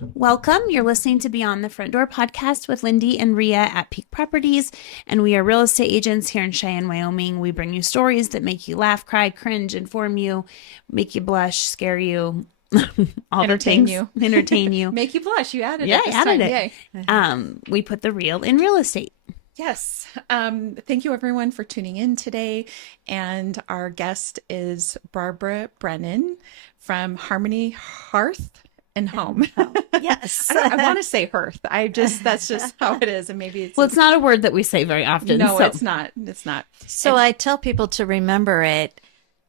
Welcome. You're listening to Beyond the Front Door podcast with Lindy and Rhea at Peak Properties, and we are real estate agents here in Cheyenne, Wyoming. We bring you stories that make you laugh, cry, cringe, inform you, make you blush, scare you, all the Entertain things, you. entertain you. Make you blush. You added Yeah, it I this added time. it. Yay. We put the real in real estate. Yes. Thank you everyone for tuning in today. And our guest is Barbara Brennan from Harmony Hearth and Home. Yes. I want to say hearth. That's just how it is. And maybe it's, Well, it's not a word that we say very often. no, so. it's not. It's not. So I tell people to remember it.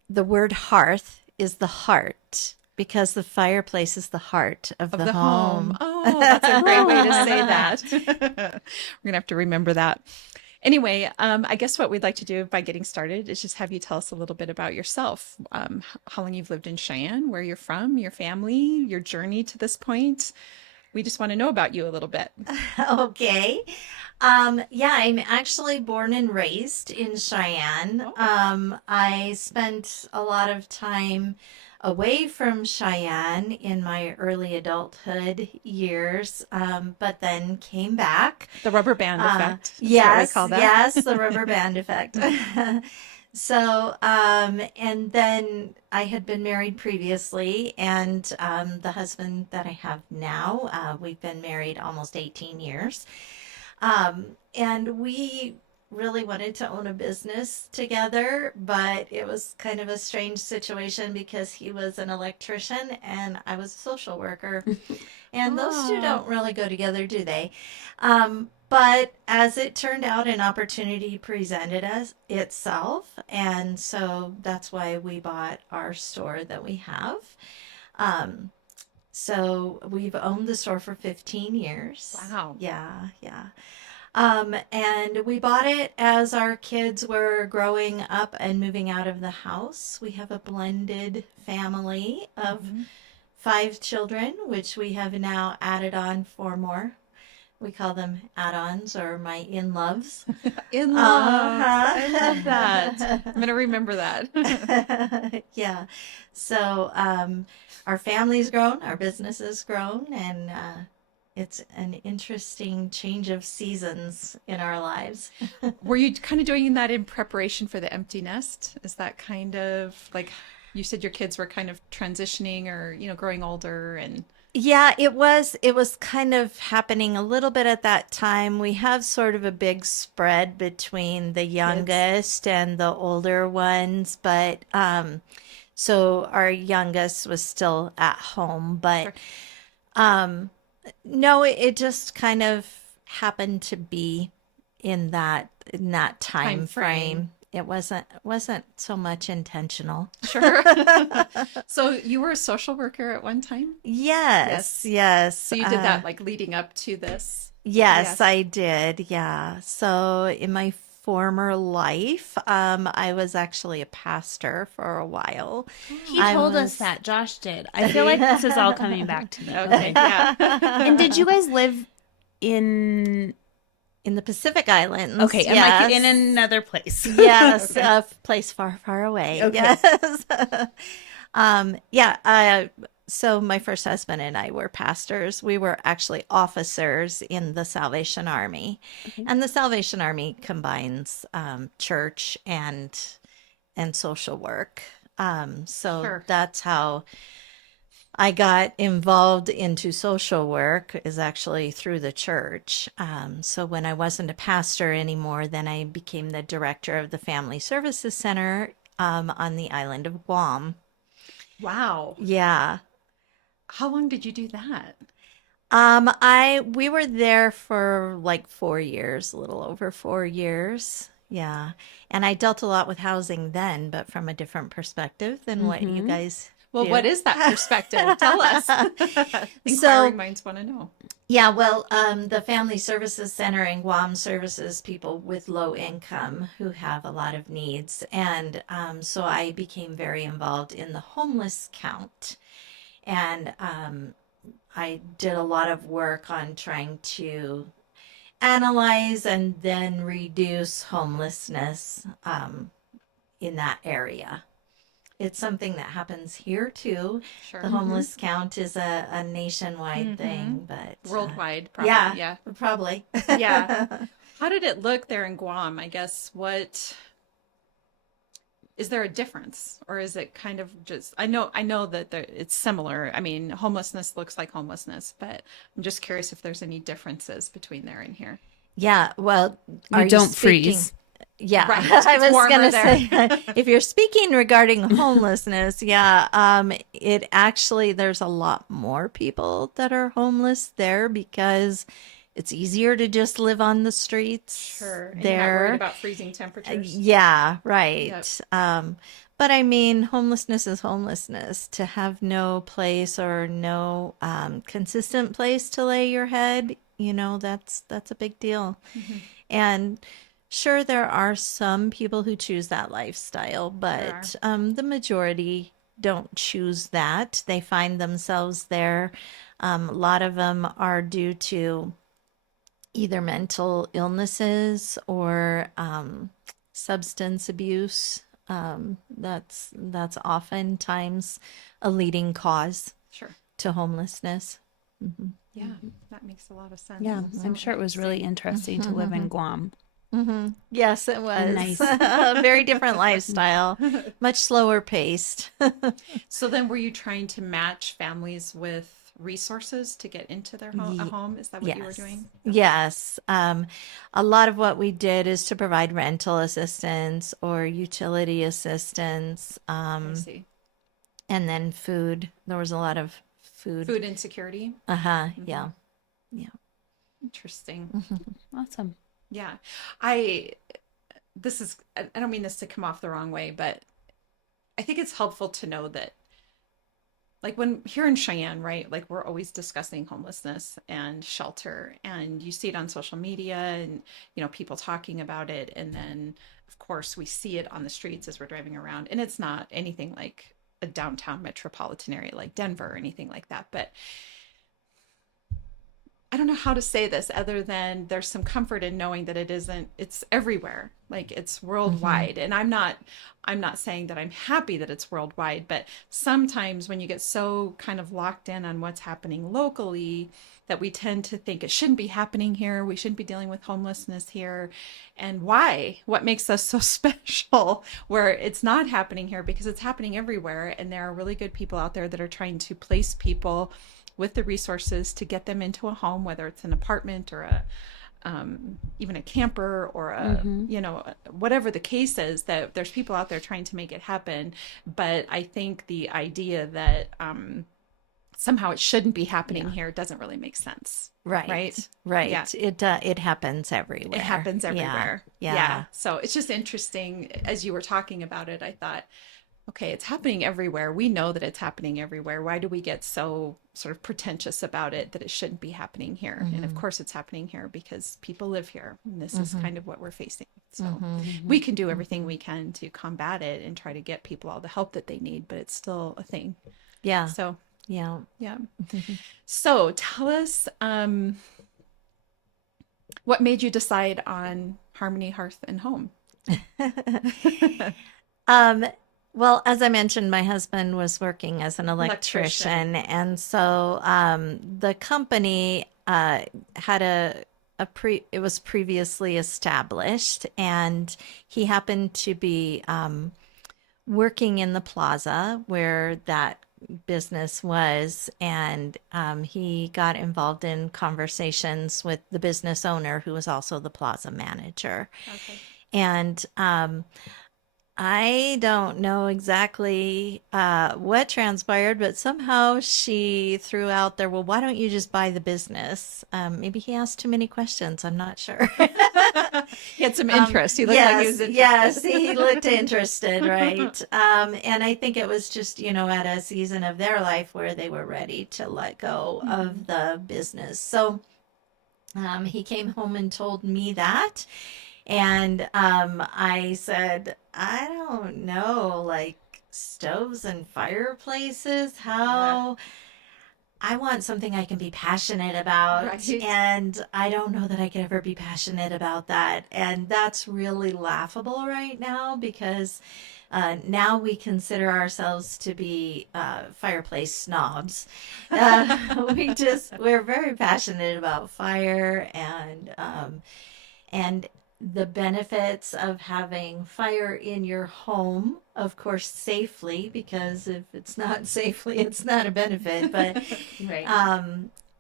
The word hearth is the heart because the fireplace is the heart of Of the the home. home. Oh, that's a great way to say that. We're gonna have to remember that. Anyway, I guess what we'd like to do by getting started is just have you tell us a little bit about yourself, how long you've lived in Cheyenne, where you're from, your family, your journey to this point. We just want to know about you a little bit. Okay. Yeah, I'm actually born and raised in Cheyenne. I spent a lot of time away from Cheyenne in my early adulthood years, but then came back. The rubber band effect. Is that what we Yes, call that? yes, the rubber band effect. So, and then I had been married previously, and the husband that I have now, we've been married almost 18 years. And we really wanted to own a business together, but it was kind of a strange situation because he was an electrician and I was a social worker. And those two Oh, don't really go together, do they? But as it turned out, an opportunity presented us itself, and so that's why we bought our store that we have. Um, so we've owned the store for 15 years. wow. Yeah, yeah. And we bought it as our kids were growing up and moving out of the house. We have a blended family of Mhm. 5 children, which we have now added on 4 more. We call them add-ons or my in-loves. In love. I love that. I'm going to remember that. Yeah. So our family's grown, our business has grown, and it's an interesting change of seasons in our lives. Were you kind of doing that in preparation for the empty nest? Is that kind of like you said your kids were kind of transitioning or, growing older and Yeah, it was kind of happening a little bit at that time. We have sort of a big spread between the kids? youngest and the older ones, but so our youngest was still at home, but Sure. um no, it just kind of happened to be in that Time time frame. frame. It wasn't so much intentional. Sure. So you were a social worker at one time? Yes, Yes. yes. So you did that like leading up to this? Yes, Yes. I did. Yeah. So in my former life, I was actually a pastor for a while. He I told us was, that. Josh did. I feel like this is all coming back to me. Okay, Okay. And did yeah. you guys live in? in the Pacific Islands. Okay, I'm like in Yes. another place. Yes, Okay. a place far, far away. Okay. Yes. Yeah. So my first husband and I were pastors. We were actually officers in the Salvation Army, Okay. and the Salvation Army combines church and social work. So Sure. that's how I got involved into social work is actually through the church. So when I wasn't a pastor anymore, then I became the director of the Family Services Center on the island of Guam. Wow. Yeah. How long did you do that? We were there for like 4 years, a little over 4 years. Yeah. And I dealt a lot with housing then, but from a different perspective than what you Mm-hmm. guys Well, what do. is that perspective? Tell us. So Inquiring minds want to know. yeah, well, the Family Services Center in Guam services people with low income who have a lot of needs. And so I became very involved in the homeless count. And I did a lot of work on trying to analyze and then reduce homelessness in that area. it's something that happens here too. Sure. The homeless count is a nationwide thing, but Worldwide, probably. yeah, probably. Yeah. How did it look there in Guam? I guess is there a difference, or is it kind of just, I know that it's similar. I mean, homelessness looks like homelessness, but I'm just curious if there's any differences between there and here. Yeah, well, You don't speaking? freeze. Yeah, Right. I It's was warmer gonna there. say, if you're speaking regarding homelessness, it actually, there's a lot more people that are homeless there because it's easier to just live on the streets Sure. And you're not worried there. about freezing temperatures. Yeah, right. Yep. But I mean, homelessness is homelessness. To have no place or no consistent place to lay your head, that's a big deal. And sure, there are some people who choose that lifestyle, but the majority don't choose that. They find themselves there. A lot of them are due to either mental illnesses or substance abuse. That's oftentimes a leading cause Sure. to homelessness. Yeah, that makes a lot of sense. Yeah, So I'm sure it was really interesting to live in Guam. Yes, it was. Nice. A very different lifestyle, much slower paced. So then were you trying to match families with resources to get into their a home? Is that what you were doing? Yes. A lot of what we did is to provide rental assistance or utility assistance, I see. and then food. There was a lot of food. Food insecurity. Yeah. Yeah. Interesting. Awesome. Yeah. I don't mean this to come off the wrong way, but I think it's helpful to know that, like, when here in Cheyenne, right, like, we're always discussing homelessness and shelter, and you see it on social media and, people talking about it. And then, of course, we see it on the streets as we're driving around, and it's not anything like a downtown metropolitan area like Denver or anything like that. But I don't know how to say this other than there's some comfort in knowing that it's everywhere. Like, it's worldwide. And I'm not saying that I'm happy that it's worldwide, but sometimes when you get so kind of locked in on what's happening locally, that we tend to think it shouldn't be happening here. We shouldn't be dealing with homelessness here. And why? What makes us so special where it's not happening here? Because it's happening everywhere. And there are really good people out there that are trying to place people with the resources to get them into a home, whether it's an apartment or even a camper or whatever the case is, that there's people out there trying to make it happen. But I think the idea that somehow it shouldn't be happening here doesn't really make sense. Right. Yeah. It happens everywhere. It happens everywhere. Yeah. So it's just interesting. As you were talking about it, I thought, okay, it's happening everywhere. We know that it's happening everywhere. Why do we get so sort of pretentious about it that it shouldn't be happening here? And of course it's happening here because people live here. And this is kind of what we're facing. So we can do everything we can to combat it and try to get people all the help that they need, but it's still a thing. Yeah. So, Yeah. So tell us, what made you decide on Harmony Hearth and Home? Well, as I mentioned, my husband was working as an electrician, and so the company had it was previously established, and he happened to be working in the plaza where that business was, and he got involved in conversations with the business owner, who was also the plaza manager. Okay. And I don't know exactly what transpired, but somehow she threw out there, well, why don't you just buy the business? Maybe he asked too many questions. I'm not sure. He had some interest. He looked like he was interested. Yes, he looked interested, right? And I think it was just, at a season of their life where they were ready to let go of the business. So he came home and told me that. And I said, I don't know, like stoves and fireplaces, how I want something I can be passionate about. Right. And I don't know that I could ever be passionate about that. And that's really laughable right now because now we consider ourselves to be fireplace snobs. We're very passionate about fire and the benefits of having fire in your home, of course, safely, because if it's not safely, it's not a benefit. But Right.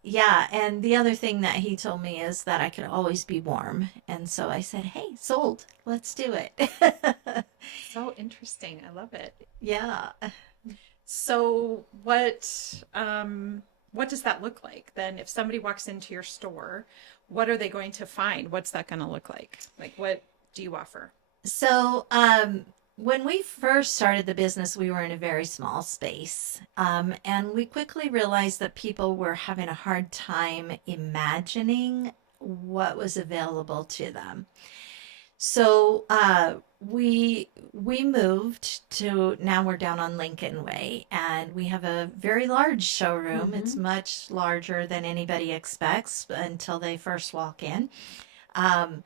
yeah, and the other thing that he told me is that I could always be warm. And so I said, hey, sold, let's do it. So interesting. I love it. Yeah. So what does that look like then if somebody walks into your store? What are they going to find? What's that going to look like? Like, what do you offer? So, when we first started the business, we were in a very small space. And we quickly realized that people were having a hard time imagining what was available to them. So, we moved to now we're down on Lincoln Way and we have a very large showroom. It's much larger than anybody expects until they first walk in. Um,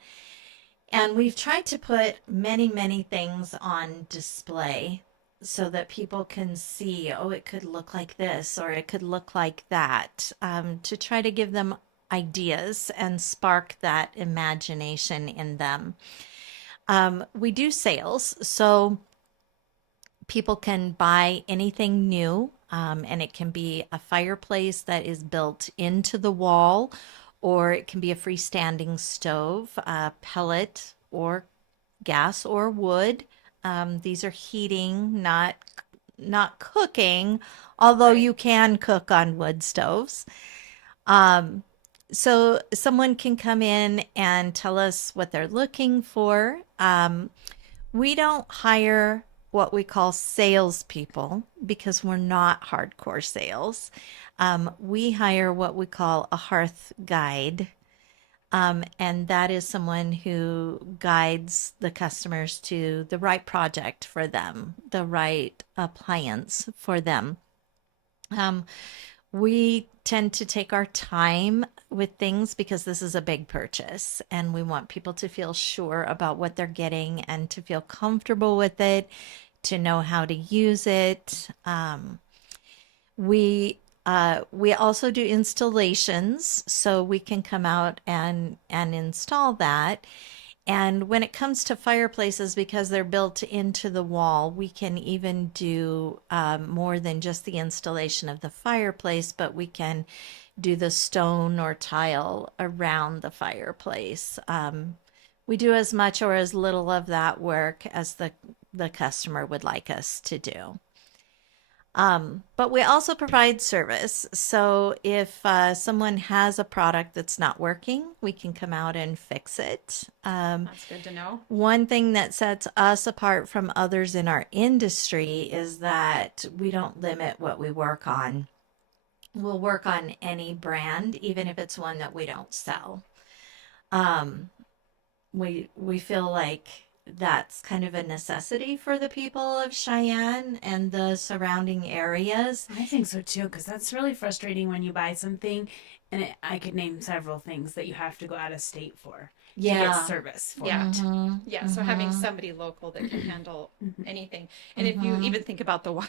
and we've tried to put many, many things on display so that people can see, oh, it could look like this or it could look like that, to try to give them ideas and spark that imagination in them. We do sales, so people can buy anything new, and it can be a fireplace that is built into the wall, or it can be a freestanding stove, pellet, or gas or wood. These are heating, not cooking, although Right. you can cook on wood stoves. Um, so someone can come in and tell us what they're looking for. We don't hire what we call salespeople because we're not hardcore sales. We hire what we call a hearth guide. And that is someone who guides the customers to the right project for them, the right appliance for them. Um, we tend to take our time with things because this is a big purchase and we want people to feel sure about what they're getting and to feel comfortable with it, to know how to use it. We also do installations, so we can come out and install that. And when it comes to fireplaces, because they're built into the wall, we can even do more than just the installation of the fireplace, but we can do the stone or tile around the fireplace. We do as much or as little of that work as the customer would like us to do. But we also provide service. So if someone has a product that's not working, we can come out and fix it. That's good to know. One thing that sets us apart from others in our industry is that we don't limit what we work on. We'll work on any brand, even if it's one that we don't sell. Um, we feel like that's kind of a necessity for the people of Cheyenne and the surrounding areas. I think so too, because that's really frustrating when you buy something, and I could name several things that you have to go out of state for to get service for Yeah. it. Yeah, so having somebody local that can handle anything. And if you even think about the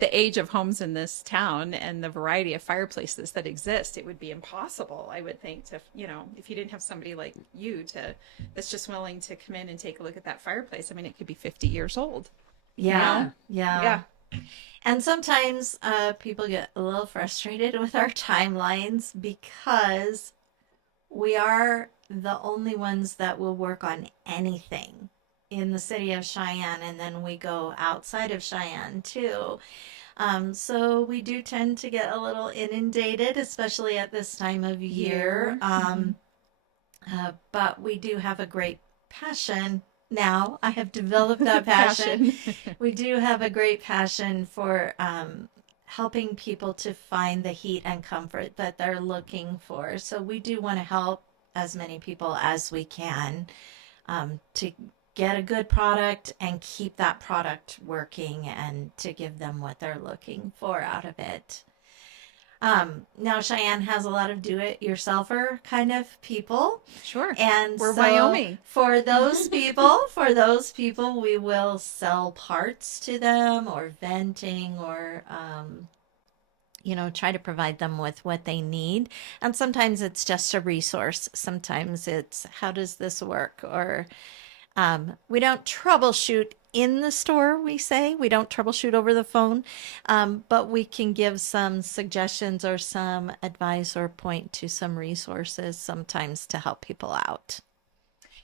the age of homes in this town and the variety of fireplaces that exist, it would be impossible, I would think, to, if you didn't have somebody like you that's just willing to come in and take a look at that fireplace. I mean, it could be 50 years old. Yeah, Yeah. And sometimes people get a little frustrated with our timelines because we are the only ones that will work on anything in the city of Cheyenne, and then we go outside of Cheyenne too. So we do tend to get a little inundated, especially at this time of year. But we do have a great passion now. I have developed that passion. We do have a great passion for helping people to find the heat and comfort that they're looking for. So we do want to help as many people as we can to get a good product and keep that product working and to give them what they're looking for out of it. Now Cheyenne has a lot of do-it-yourselfer kind of people. Sure. And We're so Wyoming. for those people, we will sell parts to them or venting or, try to provide them with what they need. And sometimes it's just a resource. Sometimes it's, how does this work? Or we don't troubleshoot in the store, we say. We don't troubleshoot over the phone, but we can give some suggestions or some advice or point to some resources sometimes to help people out.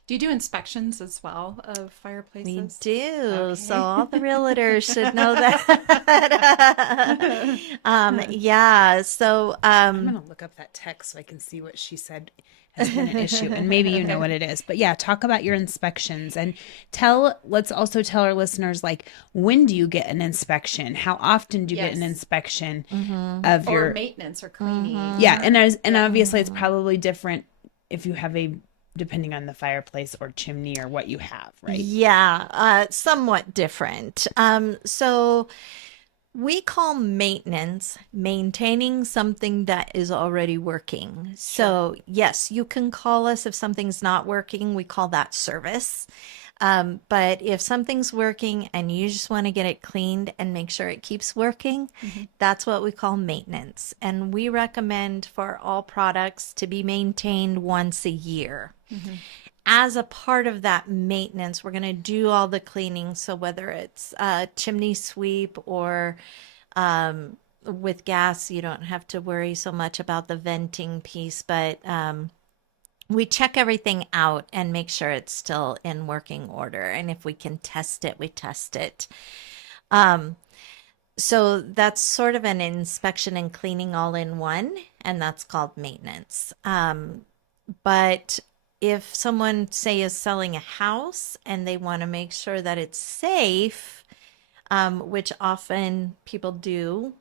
Do you do inspections as well of fireplaces? We do. Okay. So all the realtors should know that. Yeah. So I'm going to look up that text so I can see what she said has been an issue. And maybe you know what it is. But yeah, talk about your inspections and let's also tell our listeners, like, when do you get an inspection? How often do you get an inspection of Or your maintenance or cleaning. Yeah. And obviously it's probably different if you have depending on the fireplace or chimney or what you have, right? Yeah, somewhat different. So we call maintenance maintaining something that is already working. So yes, you can call us if something's not working. We call that service. But if something's working and you just want to get it cleaned and make sure it keeps working, that's what we call maintenance. And we recommend for all products to be maintained once a year. As a part of that maintenance, we're going to do all the cleaning. So whether it's chimney sweep or with gas, you don't have to worry so much about the venting piece, but we check everything out and make sure it's still in working order. And if we can test it, we test it. So that's sort of an inspection and cleaning all in one, and that's called maintenance. But if someone, say, is selling a house and they want to make sure that it's safe, which often people do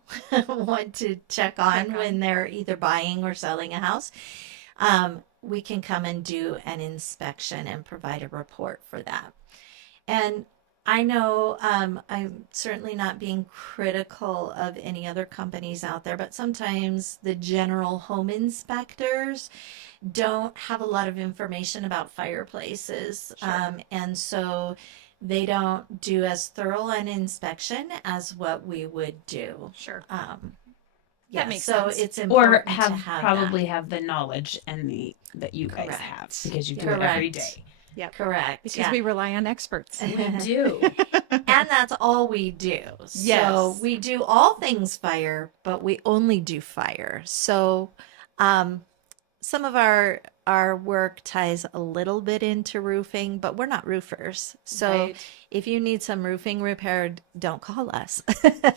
want to check on when they're either buying or selling a house, we can come and do an inspection and provide a report for that. And I know I'm certainly not being critical of any other companies out there, but sometimes the general home inspectors don't have a lot of information about fireplaces. And so they don't do as thorough an inspection as what we would do. Sure. Yeah, makes so sense. it's Or important to have have probably that. have the knowledge and that you guys Correct. have because you do Correct. it every day. Yep. Correct. Because yeah. we rely on experts. We do. And that's all we do. So Yes. we do all things fire, but we only do fire. So some of our work ties a little bit into roofing, but we're not roofers. So Right. if you need some roofing repaired, don't call us.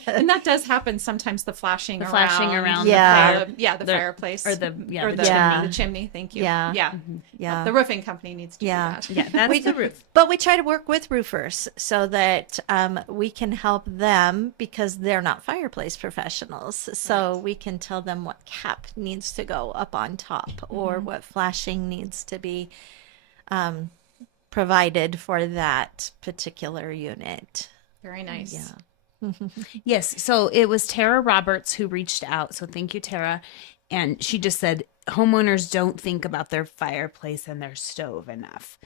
And that does happen sometimes, the flashing The around. flashing around Yeah. The fireplace. or the chimney. chimney. The chimney, thank you. Yeah. Yeah. Yeah. The roofing company needs to Yeah. do that. Yeah, that's We the do- roof. But we try to work with roofers so that we can help them because they're not fireplace professionals. So we can tell them what cap needs to go up on top or what flashing needs to be provided for that particular unit. Very nice. Yeah. Yes. So it was Tara Roberts who reached out. So thank you, Tara. And she just said homeowners don't think about their fireplace and their stove enough.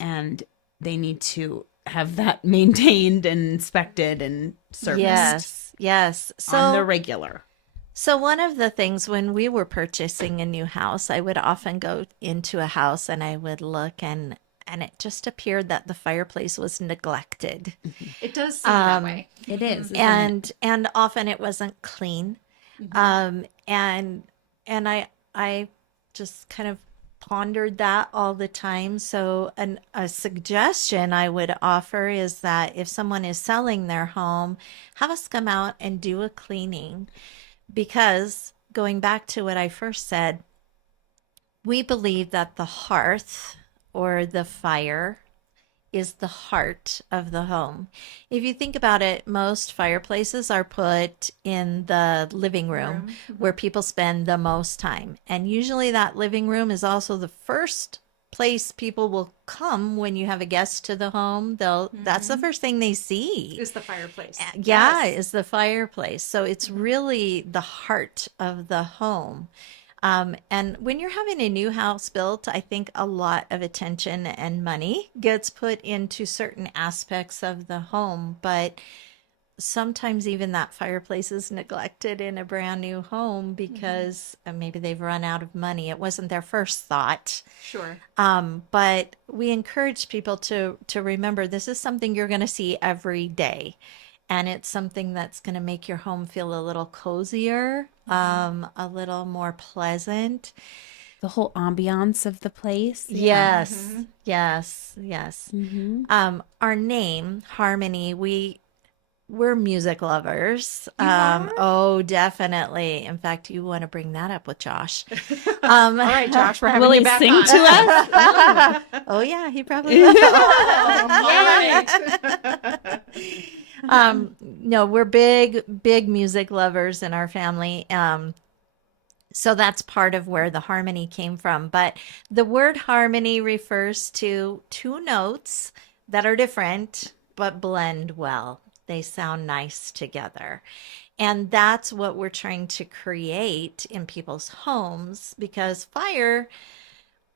And they need to have that maintained and inspected and serviced Yes. Yes. on the So regular. So one of the things when we were purchasing a new house, I would often go into a house and I would look and it just appeared that the fireplace was neglected. It does seem that way. It is. isn't it? And often it wasn't clean. And I just kind of pondered that all the time. So a suggestion I would offer is that if someone is selling their home, have us come out and do a cleaning. Because going back to what I first said, we believe that the hearth or the fire is the heart of the home. If you think about it, most fireplaces are put in the living room where people spend the most time. And usually that living room is also the first place people will come when you have a guest to the home. That's the first thing they see. Is the fireplace. Yeah, Yes. is the fireplace. So it's really the heart of the home. And when you're having a new house built, I think a lot of attention and money gets put into certain aspects of the home, but sometimes even that fireplace is neglected in a brand new home because maybe they've run out of money. It wasn't their first thought. Sure. But we encourage people to remember this is something you're going to see every day. And it's something that's going to make your home feel a little cozier, a little more pleasant. The whole ambiance of the place. Yes, yes, yes. Our name, Harmony, we're music lovers. Oh, definitely. In fact, you want to bring that up with Josh. All right, Josh, we're having Will you he back sing on. to us? Oh yeah, he probably will. No, we're big music lovers in our family. So that's part of where the harmony came from. But the word harmony refers to two notes that are different but blend well. They sound nice together. And that's what we're trying to create in people's homes because fire,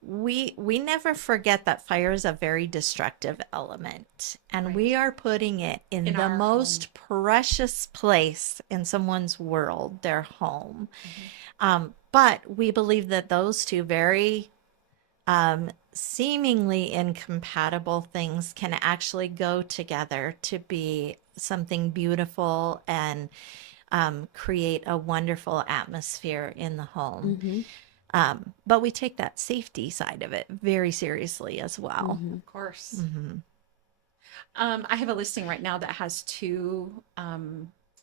we never forget that fire is a very destructive element. And we are putting it in the our most precious place in someone's world, their home. But we believe that those two very seemingly incompatible things can actually go together to be something beautiful and create a wonderful atmosphere in the home. But we take that safety side of it very seriously as well. Of course. I have a listing right now that has two, it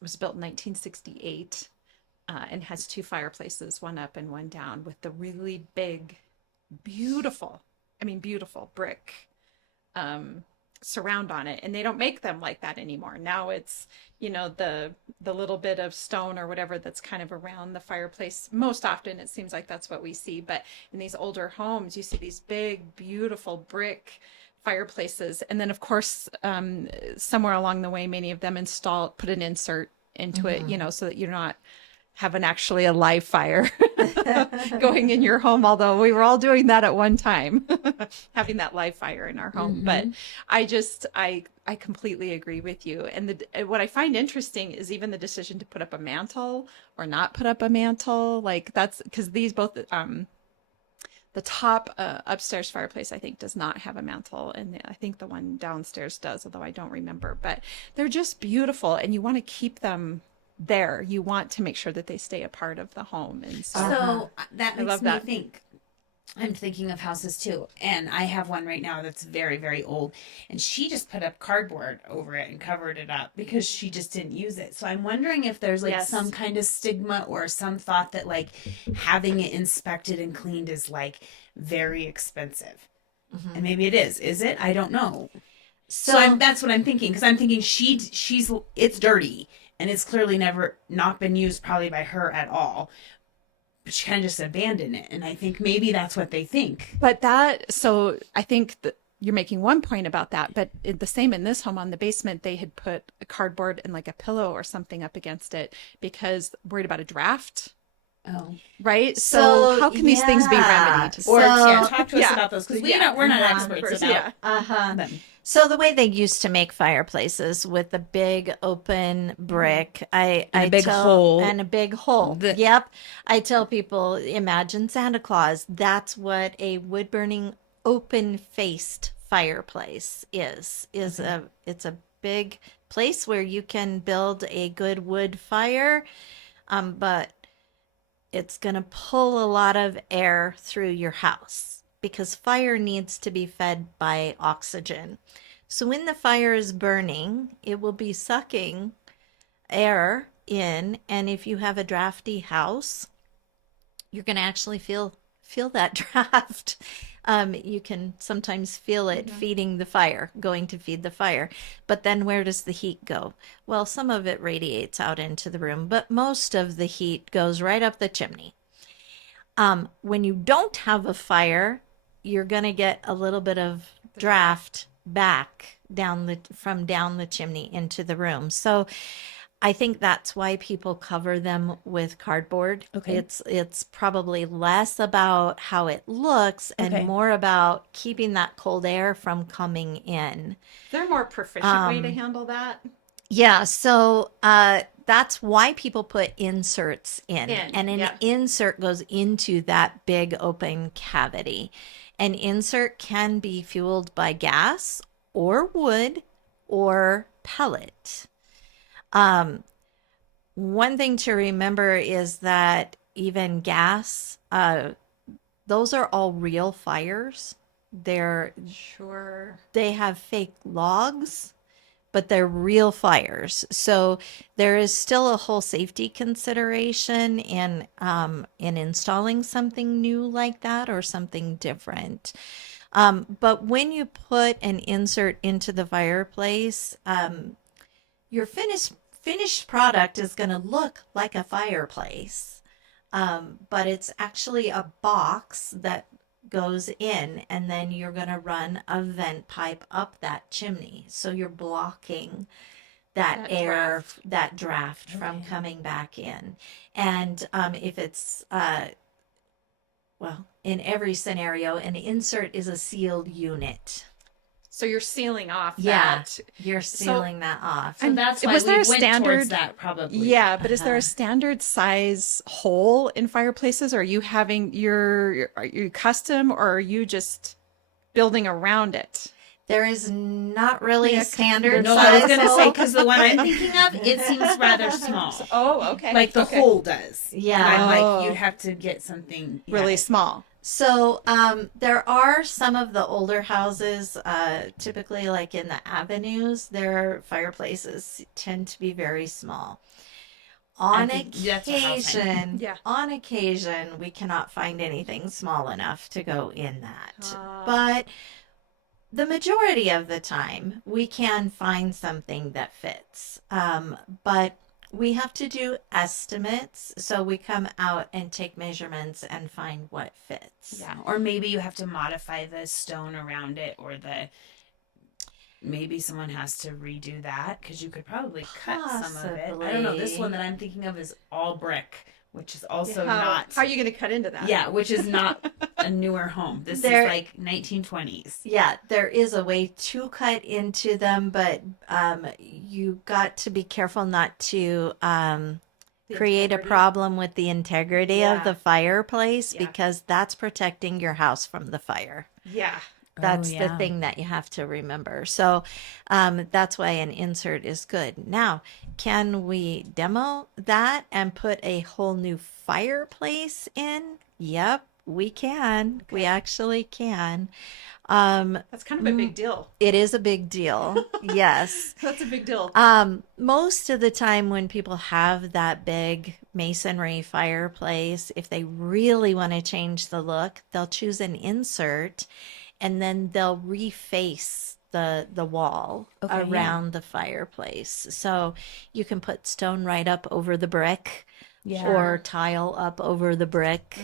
was built in 1968 and has two fireplaces, one up and one down with the really big, beautiful brick surround on it. And they don't make them like that anymore. Now it's, the little bit of stone or whatever that's kind of around the fireplace. Most often it seems like that's what we see. But in these older homes, you see these big, beautiful brick fireplaces. And then of course, somewhere along the way, many of them put an insert into it, so that you're not having actually a live fire going in your home, although we were all doing that at one time, having that live fire in our home. But I completely agree with you. And what I find interesting is even the decision to put up a mantle or not put up a mantle. Like that's because these both, the top upstairs fireplace, I think, does not have a mantle. And I think the one downstairs does, although I don't remember. But they're just beautiful. And you want to keep them there. You want to make sure that they stay a part of the home. And So that makes love me that. think. I'm thinking of houses too. And I have one right now that's very, very old. And she just put up cardboard over it and covered it up because she just didn't use it. So I'm wondering if there's like Yes. some kind of stigma or some thought that like having it inspected and cleaned is like very expensive. And maybe it is. Is it? I don't know. So that's what I'm thinking. Because I'm thinking she's it's dirty. And it's clearly never not been used probably by her at all. But she kind of just abandoned it. And I think maybe that's what they think. But so I think that you're making one point about that, but the same in this home on the basement, they had put a cardboard and like a pillow or something up against it because worried about a draft. Oh. Right. So how can these things be remedied? Or So- talk to us about those because we're not experts about them. So the way they used to make fireplaces with the big open brick, a big hole. and a big hole. Yep. I tell people, imagine Santa Claus. That's what a wood burning open faced fireplace is. It's a big place where you can build a good wood fire, but it's going to pull a lot of air through your house because fire needs to be fed by oxygen. So when the fire is burning, it will be sucking air in, and if you have a drafty house, you're going to actually feel that draft. You can sometimes feel it feeding the fire, going to feed the fire. But then where does the heat go? Well, some of it radiates out into the room, but most of the heat goes right up the chimney. When you don't have a fire, you're going to get a little bit of draft back from down the chimney into the room. So I think that's why people cover them with cardboard. Okay. It's probably less about how it looks and Okay. more about keeping that cold air from coming in. Is there a more proficient way to handle that? Yeah, so that's why people put inserts in. And an insert goes into that big open cavity. An insert can be fueled by gas or wood or pellet. One thing to remember is that even gas, those are all real fires. Sure. They have fake logs, but they're real fires. So there is still a whole safety consideration in installing something new like that or something different. But when you put an insert into the fireplace, your finished product is going to look like a fireplace, but it's actually a box that goes in, and then you're going to run a vent pipe up that chimney. So you're blocking that air, that draft from coming back in. And if it's, well, in every scenario, an insert is a sealed unit. So you're sealing off Yeah, that. you're sealing that off. So that's why was there we a went standard towards that probably. Yeah, but is there a standard size hole in fireplaces? Or are you having are you custom, or are you just building around it? There is not really a standard No, size I was going to say, hole. because the one I'm thinking of, it seems rather small. Oh, okay. Like the hole does. Yeah. And I'm Oh. like, you'd have to get something Really small. So there are some of the older houses, typically like in the avenues, their fireplaces tend to be very small. On think that's what I was saying. occasion, Yeah. on occasion, we cannot find anything small enough to go in that. But the majority of the time, we can find something that fits. But we have to do estimates, so we come out and take measurements and find what fits. Yeah, or maybe you have to modify the stone around it, or maybe someone has to redo that, because you could probably cut some of it. I don't know. This one that I'm thinking of is all brick, which is also not. How are you going to cut into that? Yeah, which is not a newer home. This is like 1920s. Yeah, there is a way to cut into them, but you got to be careful not to create a problem with the integrity of the fireplace, because that's protecting your house from the fire. Yeah. That's the thing that you have to remember. So that's why an insert is good. Now, can we demo that and put a whole new fireplace in? Yep, we can. Okay. We actually can. That's kind of a big deal. It is a big deal. Yes. That's a big deal. Most of the time when people have that big masonry fireplace, if they really want to change the look, they'll choose an insert, and then they'll reface the wall around the fireplace. So you can put stone right up over the brick, or tile up over the brick.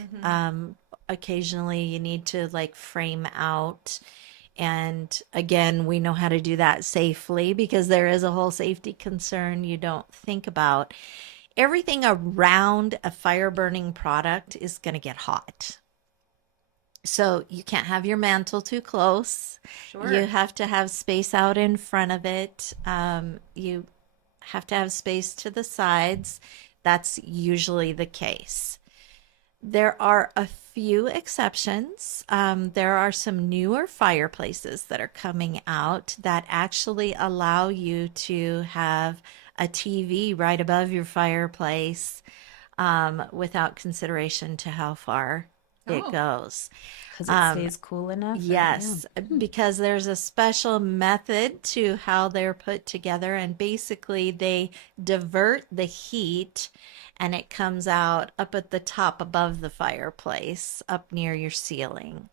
Occasionally you need to like frame out. And again, we know how to do that safely, because there is a whole safety concern you don't think about. Everything around a fire burning product is going to get hot. So you can't have your mantle too close. Sure. You have to have space out in front of it. You have to have space to the sides. That's usually the case. There are a few exceptions. There are some newer fireplaces that are coming out that actually allow you to have a TV right above your fireplace without consideration to how far it goes. Because it stays cool enough? Yes, because there's a special method to how they're put together, and basically they divert the heat and it comes out up at the top above the fireplace, up near your ceiling.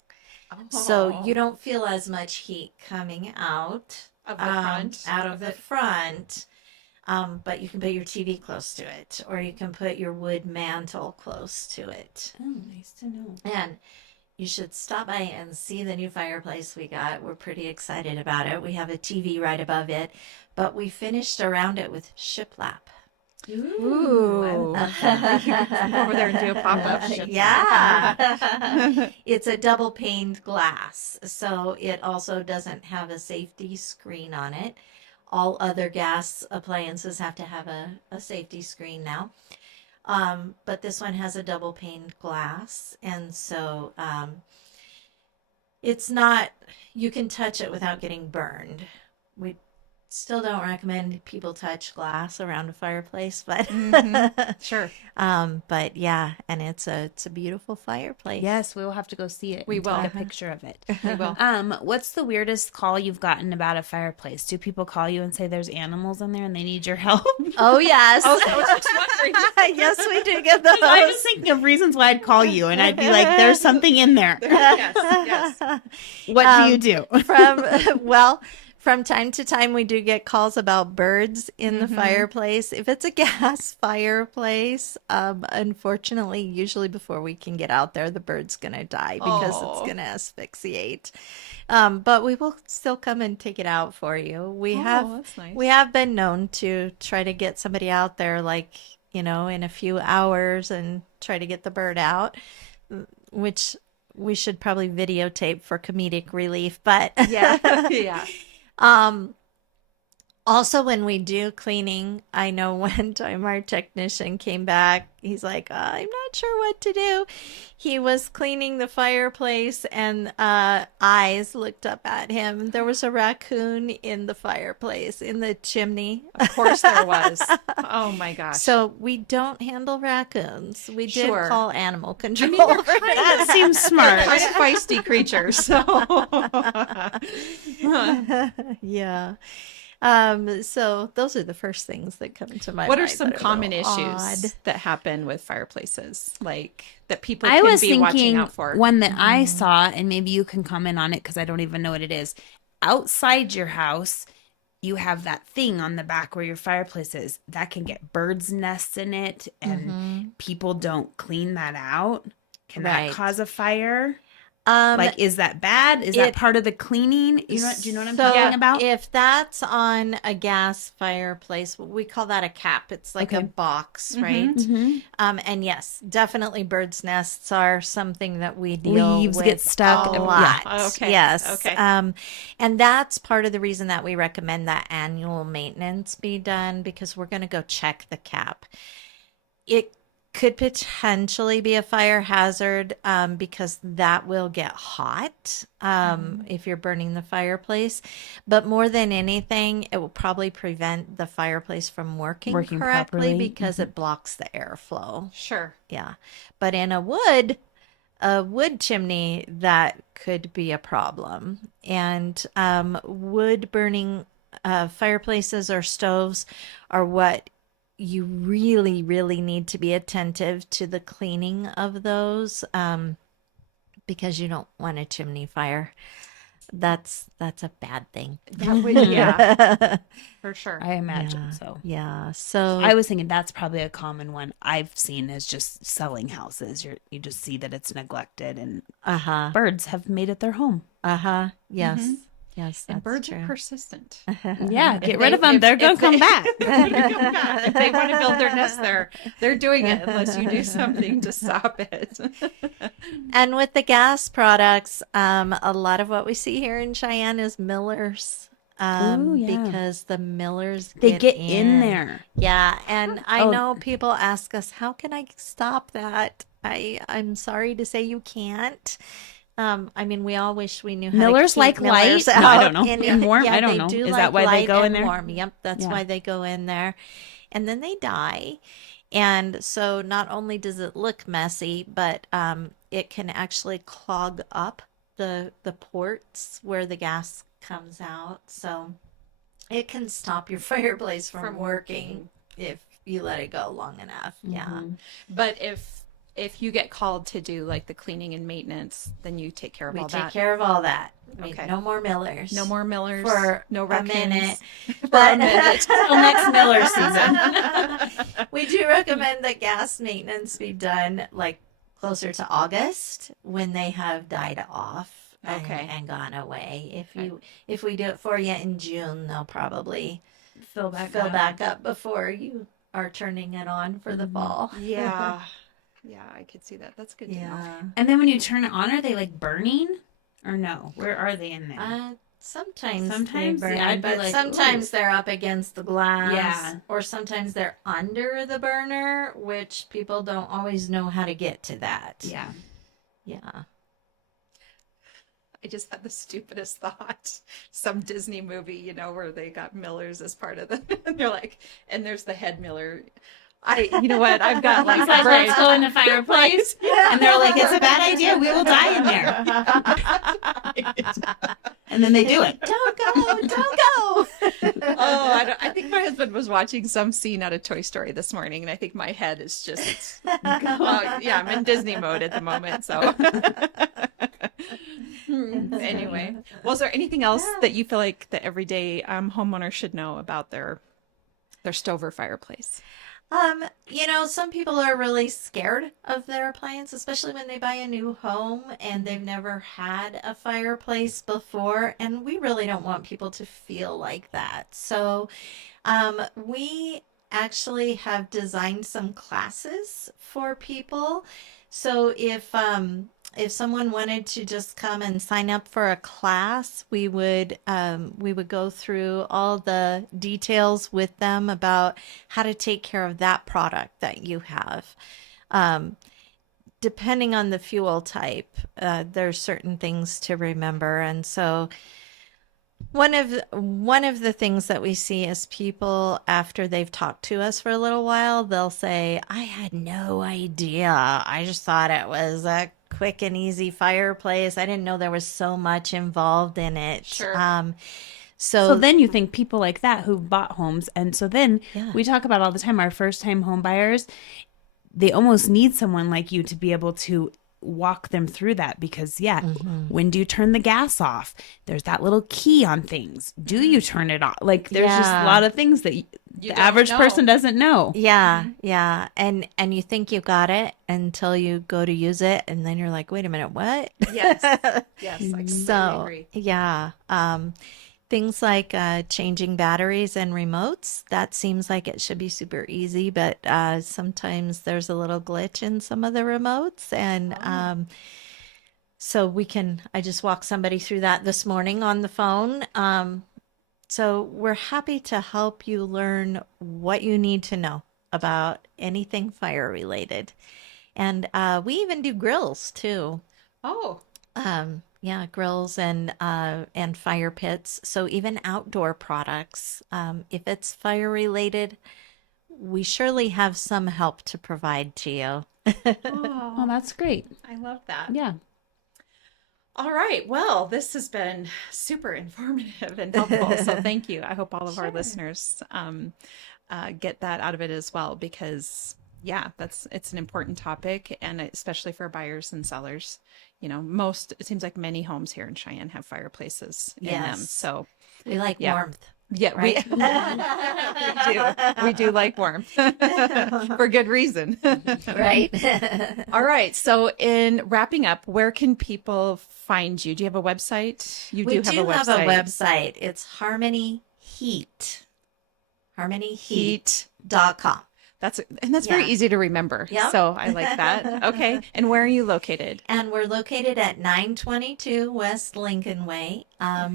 So you don't feel as much heat coming out of the front. Out of the front. But you can put your TV close to it, or you can put your wood mantle close to it. Oh, nice to know. And you should stop by and see the new fireplace we got. We're pretty excited about it. We have a TV right above it, but we finished around it with shiplap. Ooh, I love that. You can come over there and do a pop-up ship. Yeah. It's a double paned glass, so it also doesn't have a safety screen on it. All other gas appliances have to have a safety screen now. But this one has a double paned glass, and so it's not, you can touch it without getting burned. We still don't recommend people touch glass around a fireplace, but Sure. but yeah, and it's a beautiful fireplace. Yes, we will have to go see it. We and will. take a picture of it. We will. What's the weirdest call you've gotten about a fireplace? Do people call you and say there's animals in there and they need your help? Oh yes. I was just wondering. Yes, we do get those. I was thinking of reasons why I'd call you, and I'd be like, "There's something in there." Yes. What do you do? From time to time, we do get calls about birds in the fireplace. If it's a gas fireplace, unfortunately, usually before we can get out there, the bird's going to die because it's going to asphyxiate. But we will still come and take it out for you. That's nice. We have been known to try to get somebody out there, like, in a few hours and try to get the bird out, which we should probably videotape for comedic relief. But Yeah. Also, when we do cleaning, I know one time our technician came back. He's like, I'm not sure what to do. He was cleaning the fireplace and eyes looked up at him. There was a raccoon in the fireplace, in the chimney. Of course there was. Oh my gosh. So we don't handle raccoons. We did Sure. call animal control. That seems smart. Kind of feisty creatures. So Yeah. So those are the first things that come to my mind. what are some that a common little issues odd. that happen with fireplaces, like that people I can was be watching thinking out for? one that I saw, and maybe you can comment on it because I don't even know what it is. Outside your house, you have that thing on the back where your fireplace is that can get birds' nests in it, and people don't clean that out. Can Right. that cause a fire? Um, Like, is that bad? Is that it- part of the cleaning? Do you know what I'm so talking about? if that's on a gas fireplace, we call that a cap. It's like a Okay. box, right? Mhm. And yes, definitely birds' nests are something that we deal Leaves with get stuck. a Yeah. lot. Okay. Yes. Okay. And that's part of the reason that we recommend that annual maintenance be done, because we're going to go check the cap. It could potentially be a fire hazard because that will get hot if you're burning the fireplace. But more than anything, it will probably prevent the fireplace from working correctly properly. because it blocks the airflow. Sure. Yeah. But in a wood chimney, that could be a problem. And wood burning fireplaces or stoves are what you really, really need to be attentive to the cleaning of those because you don't want a chimney fire. That's a bad thing. That would, yeah, for sure. I imagine Yeah. so. Yeah. So I was thinking that's probably a common one I've seen is just selling houses. You just see that it's neglected, and birds have made it their home. yes. Yes, that's And birds true. are persistent. Yeah, get rid they- of them. if- They're if going to they- come back. If they want to build their nest there, they're doing it unless you do something to stop it. And with the gas products, a lot of what we see here in Cheyenne is millers. Ooh, yeah. Because the millers They get in there. Yeah, and I Oh. know people ask us, how can I stop that? I'm sorry to say you can't. I mean, we all wish we knew how Millers to keep like light? millers No, I out don't know. And warm? Yeah, I don't they know. do Is like that why they light go in and there? warm. Yep, that's Yeah. why they go in there. And then they die. And so not only does it look messy, but it can actually clog up the ports where the gas comes out. So it can stop your fireplace from working if you let it go long enough. Yeah. But if you get called to do like the cleaning and maintenance, then you take care of We all take that. care of all that. Okay. No more millers. No more millers. For no a raccoons. minute. For a minute. Till next Miller season. We do recommend that gas maintenance be done like closer to August when they have died off Okay. and gone away. If we do it for you in June, they'll probably Fill back up before you are turning it on for the fall. Yeah. Yeah, I could see that. That's good to know. Yeah. And then when you turn it on, are they like burning or no? Where are they in there? Sometimes Sometimes, they burn, yeah, I'd be but like, sometimes ooh. they're up against the glass. Yeah. Or sometimes they're under the burner, which people don't always know how to get to that. Yeah. Yeah. I just had the stupidest thought. Some Disney movie, you know, where they got millers as part of the, and they're like, and there's the head miller. You know what? I've got like, He's like, let's go in the fireplace. And they're like, it's a bad idea. We will die in there. And then they do it. Don't go. I think my husband was watching some scene out of Toy Story this morning, and I think my head is just, yeah, I'm in Disney mode at the moment. So anyway, well, is there anything else that you feel like the everyday homeowner should know about their stove or fireplace? Some people are really scared of their appliance, especially when they buy a new home and they've never had a fireplace before. And we really don't want people to feel like that. So, we actually have designed some classes for people. So if someone wanted to just come and sign up for a class, we would go through all the details with them about how to take care of that product that you have. Depending on the fuel type, there's certain things to remember, and so one of the things that we see is people, after they've talked to us for a little while, they'll say, I had no idea. I just thought it was a quick and easy fireplace. I didn't know there was so much involved in it. Sure. So then you think people like that who've bought homes, and so then we talk about all the time, our first time home buyers, they almost need someone like you to be able to walk them through that, because when do you turn the gas off? There's that little key on things. Do you turn it off? Like there's just a lot of things that the average person doesn't know. Yeah. And you think you got it until you go to use it, and then you're like, wait a minute, what? Yes. Yes. I completely agree. Yeah. Things like changing batteries and remotes, that seems like it should be super easy, but sometimes there's a little glitch in some of the remotes. And so I just walked somebody through that this morning on the phone. So we're happy to help you learn what you need to know about anything fire related. And we even do grills too. Oh. Yeah, grills and fire pits. So even outdoor products, if it's fire related, we surely have some help to provide to you. Oh, that's great. I love that. Yeah. All right. Well, this has been super informative and helpful. So thank you. I hope all of our listeners get that out of it as well, because it's an important topic, and especially for buyers and sellers. You know, it seems like many homes here in Cheyenne have fireplaces in them. So we like warmth. Yeah, right? we do like warmth for good reason. Right. All right. So in wrapping up, where can people find you? Do you have a website? We do have a website. It's Harmony Heat. HarmonyHeat.com. That's very easy to remember. Yep. So I like that. Okay. And where are you located? And we're located at 922 West Lincoln Way.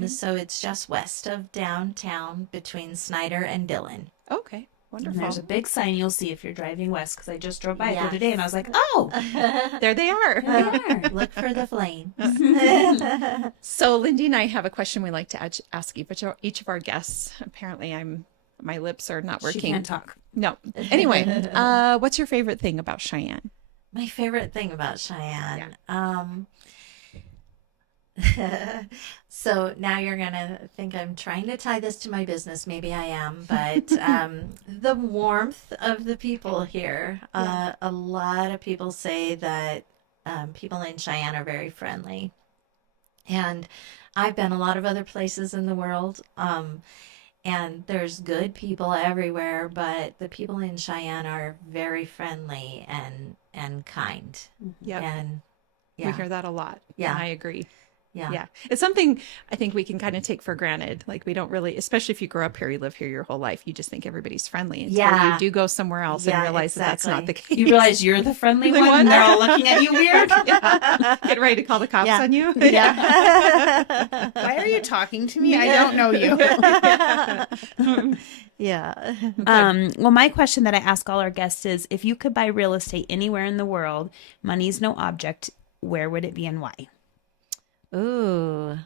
So it's just west of downtown between Snyder and Dillon. Okay. Wonderful. And there's a big sign you'll see if you're driving west, because I just drove by there today and I was like, oh, there they are. There they are. Look for the flames. So Lindy and I have a question we like to ask each of our guests. Apparently my lips are not working. She can't talk. No. Anyway, what's your favorite thing about Cheyenne? My favorite thing about Cheyenne. So now you're going to think I'm trying to tie this to my business. Maybe I am, but the warmth of the people here. A lot of people say that people in Cheyenne are very friendly. And I've been a lot of other places in the world. And there's good people everywhere, but the people in Cheyenne are very friendly, and and kind. Yep. And We hear that a lot. Yeah. And I agree. yeah. Yeah. It's something I think we can kind of take for granted. Like we don't really, especially if you grow up here, you live here your whole life, you just think everybody's friendly until Yeah. you do go somewhere else and Yeah, realize that that's not the exactly. case. You realize you're the friendly one, and they're all looking at you weird. Get ready to call the cops Yeah. on you. Yeah. Why are you talking to me? I don't know you. Yeah. Well, my question that I ask all our guests is, if you could buy real estate anywhere in the world, money's no object, where would it be and why? Ooh.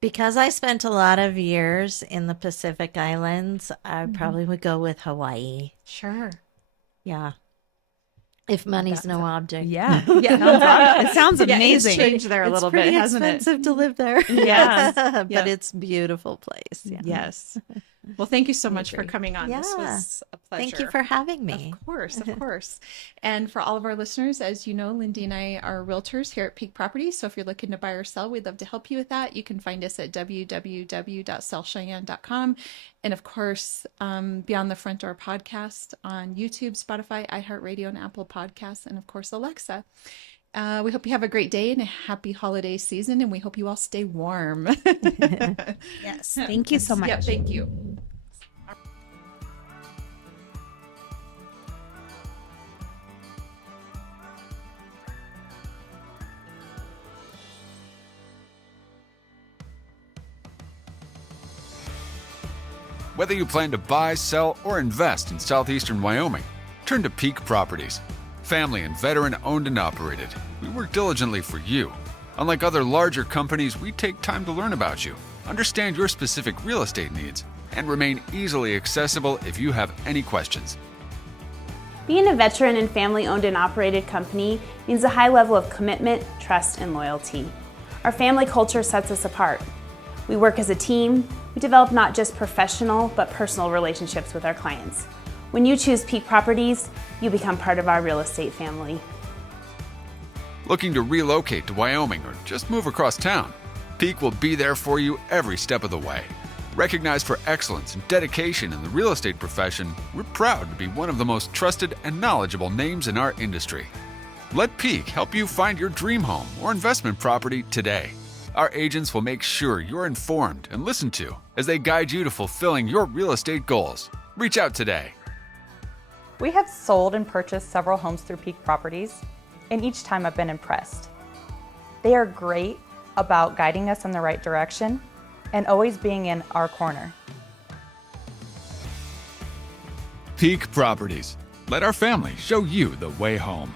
Because I spent a lot of years in the Pacific Islands, I probably would go with Hawaii. Sure. Yeah. If money's no object. Yeah. Yeah. It sounds Yeah, amazing. it's changed there a little bit, hasn't it? expensive to live there. Yes. But Yeah. it's a beautiful place. Yeah. Yes. Well, thank you so much for coming on. This Yeah. was a pleasure. Thank you for having me. Of course, of course. And for all of our listeners, as you know, Lindy and I are realtors here at Peak Properties. So if you're looking to buy or sell, we'd love to help you with that. You can find us at www.sellcheyenne.com. And of course, Beyond the Front Door podcast on YouTube, Spotify, iHeartRadio, and Apple Podcasts, and of course, Alexa. We hope you have a great day and a happy holiday season, and we hope you all stay warm. Yes. Thank you so much. Yeah, thank you. Whether you plan to buy, sell, or invest in southeastern Wyoming, turn to Peak Properties. Family and veteran owned and operated, we work diligently for you. Unlike other larger companies, we take time to learn about you, understand your specific real estate needs, and remain easily accessible if you have any questions. Being a veteran and family-owned and operated company means a high level of commitment, trust, and loyalty. Our family culture sets us apart. We work as a team. We develop not just professional, but personal relationships with our clients. When you choose Peak Properties, you become part of our real estate family. Looking to relocate to Wyoming or just move across town? Peak will be there for you every step of the way. Recognized for excellence and dedication in the real estate profession, we're proud to be one of the most trusted and knowledgeable names in our industry. Let Peak help you find your dream home or investment property today. Our agents will make sure you're informed and listened to as they guide you to fulfilling your real estate goals. Reach out today. We have sold and purchased several homes through Peak Properties, and each time I've been impressed. They are great about guiding us in the right direction and always being in our corner. Peak Properties. Let our family show you the way home.